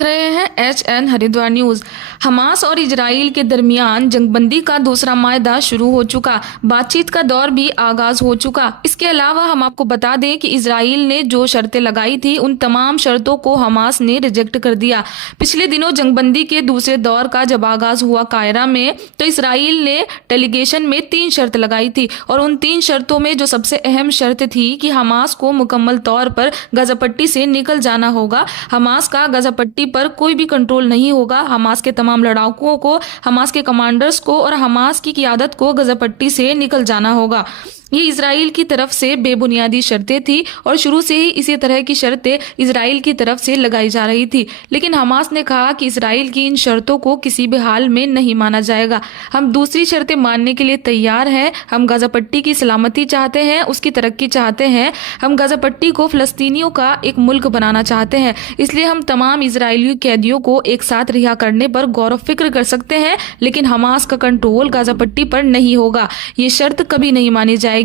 रहे हैं HN Haridwar news. Hamas और इजराइल के दरमियान जंगबंदी का दूसरा मायदा शुरू हो चुका, बातचीत का दौर भी आगाज हो चुका। इसके अलावा हम आपको बता दें कि इजराइल ने जो शर्तें लगाई थी उन तमाम शर्तों को हमास ने रिजेक्ट कर दिया। पिछले दिनों जंगबंदी के दूसरे दौर का जब आगाज हुआ कायरा में, तो इजराइल ने डेलीगेशन में 3 शर्त लगाई थी और उन 3 शर्तों में जो सबसे अहम शर्त थी कि हमास को मुकम्मल तौर पर गजा पट्टी से निकल जाना होगा। हमास का गजा पट्टी पर कोई भी कंट्रोल नहीं होगा। हमास के तमाम लड़ाकों को, हमास के कमांडर्स को और हमास की क़ियादत को गजा पट्टी से निकल जाना होगा। ये इजराइल की तरफ से बेबुनियादी शर्तें थी और शुरू से ही इसी तरह की शर्तें इजराइल की तरफ से लगाई जा रही थी। लेकिन हमास ने कहा कि इजराइल की इन शर्तों को किसी भी हाल में नहीं माना जाएगा। हम दूसरी शर्तें मानने के लिए तैयार हैं। हम गजा पट्टी की सलामती चाहते हैं, उसकी तरक्की चाहते हैं। हम गजा पट्टी को फ़लस्तीनियों का एक मुल्क बनाना चाहते हैं। इसलिए हम तमाम इजरायली कैदियों को एक साथ रिहा करने पर गौर फिक्र कर सकते हैं, लेकिन हमास का कंट्रोल गजा पट्टी पर नहीं होगा। ये शर्त कभी नहीं मानी जाएगी।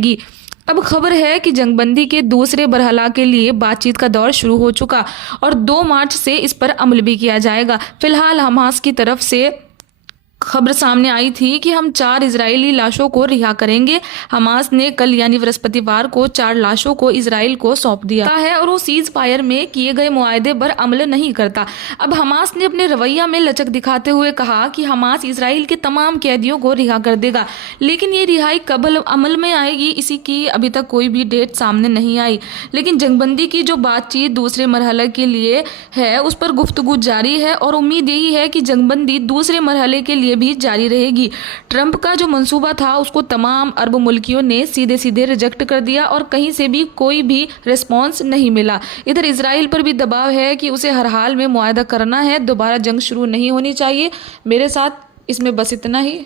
अब खबर है कि जंगबंदी के दूसरे बरहला के लिए बातचीत का दौर शुरू हो चुका और 2 मार्च से इस पर अमल भी किया जाएगा। फिलहाल हमास की तरफ से खबर सामने आई थी कि हम 4 इजरायली लाशों को रिहा करेंगे। हमास ने कल यानी बृहस्पतिवार को 4 लाशों को इजराइल को सौंप दिया है और वो सीज फायर में किए गए मुआहदे पर अमल नहीं करता। अब हमास ने अपने रवैया में लचक दिखाते हुए कहा कि हमास इजराइल के तमाम कैदियों को रिहा कर देगा, लेकिन ये रिहाई कब अमल में आएगी इसी की अभी तक कोई भी डेट सामने नहीं आई। लेकिन जंगबंदी की जो बातचीत दूसरे मरहले के लिए है उस पर गुफ्तगू जारी है और उम्मीद यही है कि जंगबंदी दूसरे मरहले के लिए भी जारी रहेगी। ट्रंप का जो मंसूबा था उसको तमाम अरब मुल्कियों ने सीधे सीधे रिजेक्ट कर दिया और कहीं से भी कोई भी रिस्पॉन्स नहीं मिला। इधर इजराइल पर भी दबाव है कि उसे हर हाल में मुआहदा करना है, दोबारा जंग शुरू नहीं होनी चाहिए। मेरे साथ इसमें बस इतना ही।